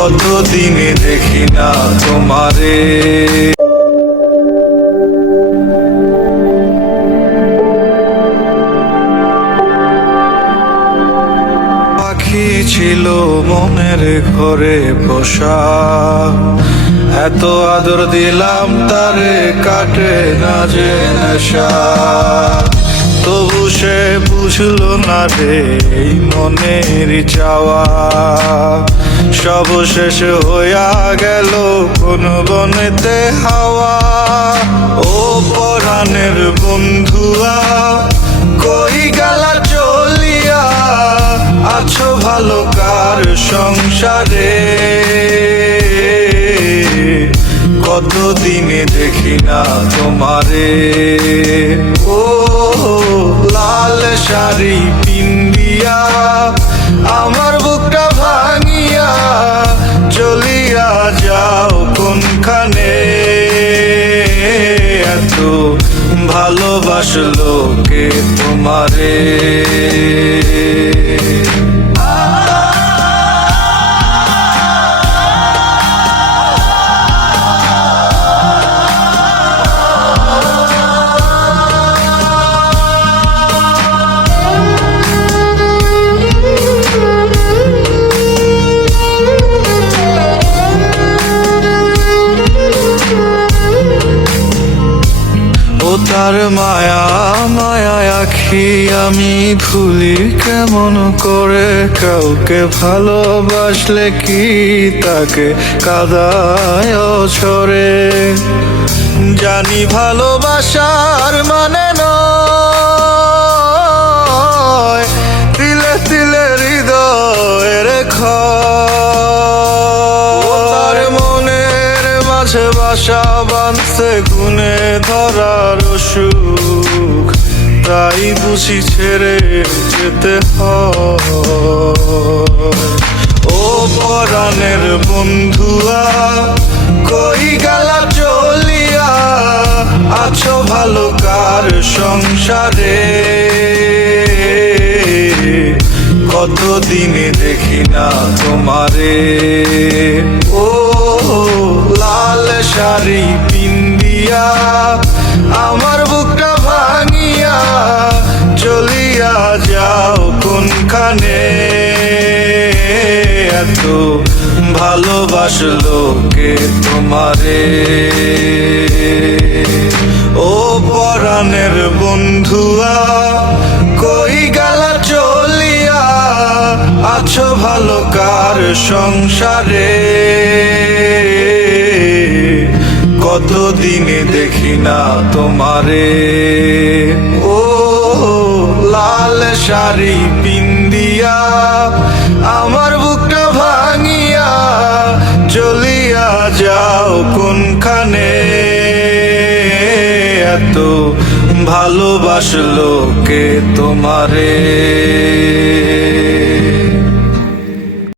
কতদিনে দেখি না তোমারে। পাখি ছিল মনের ঘরে বসা, এত আদর দিলাম তারে কাটে না যে নেশা। তবু সে বুঝলো না রে এই মনের চাওয়া, সব শেষ হইয়া গেল কোন বনেতে হাওয়া। ও পরাণের বন্ধুয়া কই গেলা চলিয়া, আছো ভালো কার সংসারে। কতদিনে দেখি না তোমারে। ও লাল শাড়ি পিন্দিয়া আমার বুকটা ভাঙিয়া চলিয়া যাও কোনখানে। এত ভালোবাসলো কে তোমারে। ও তার মায়া মায়া আখি আমি ভুলি কেমন করে। কাউকে ভালোবাসলে কি তাকে কাদায় ছড়ে। জানি ভালোবাসার মানে নয় তিলে তিলে হৃদয়ের ক্ষয়। মনের মাঝে বাসা বাঁধছে গুনে ধরার সুখ, তাই বুঝি ছেড়ে যেতে হয়। ও পরাণের বন্ধুয়া কই গেলা চলিয়া, আছো ভালো কার সংসারে। কতদিনে দেখি না তোমারে। ও লাল শাড়ি পিন্দিয়া আমার বুকটা ভাঙিয়া চলিয়া যাও কোনখানে। এত ভালোবাসলো কে তোমারে। ও পরাণের বন্ধুয়া কই গেলা চলিয়া, আছো ভালো কার সংসারে। কতদিনে দেখি না তোমারে। ও লাল শাড়ি পিন্দিয়া আমার বুকটা ভাঙিয়া চলিয়া যাও কোনখানে। এত ভালোবাসলো কে তোমারে।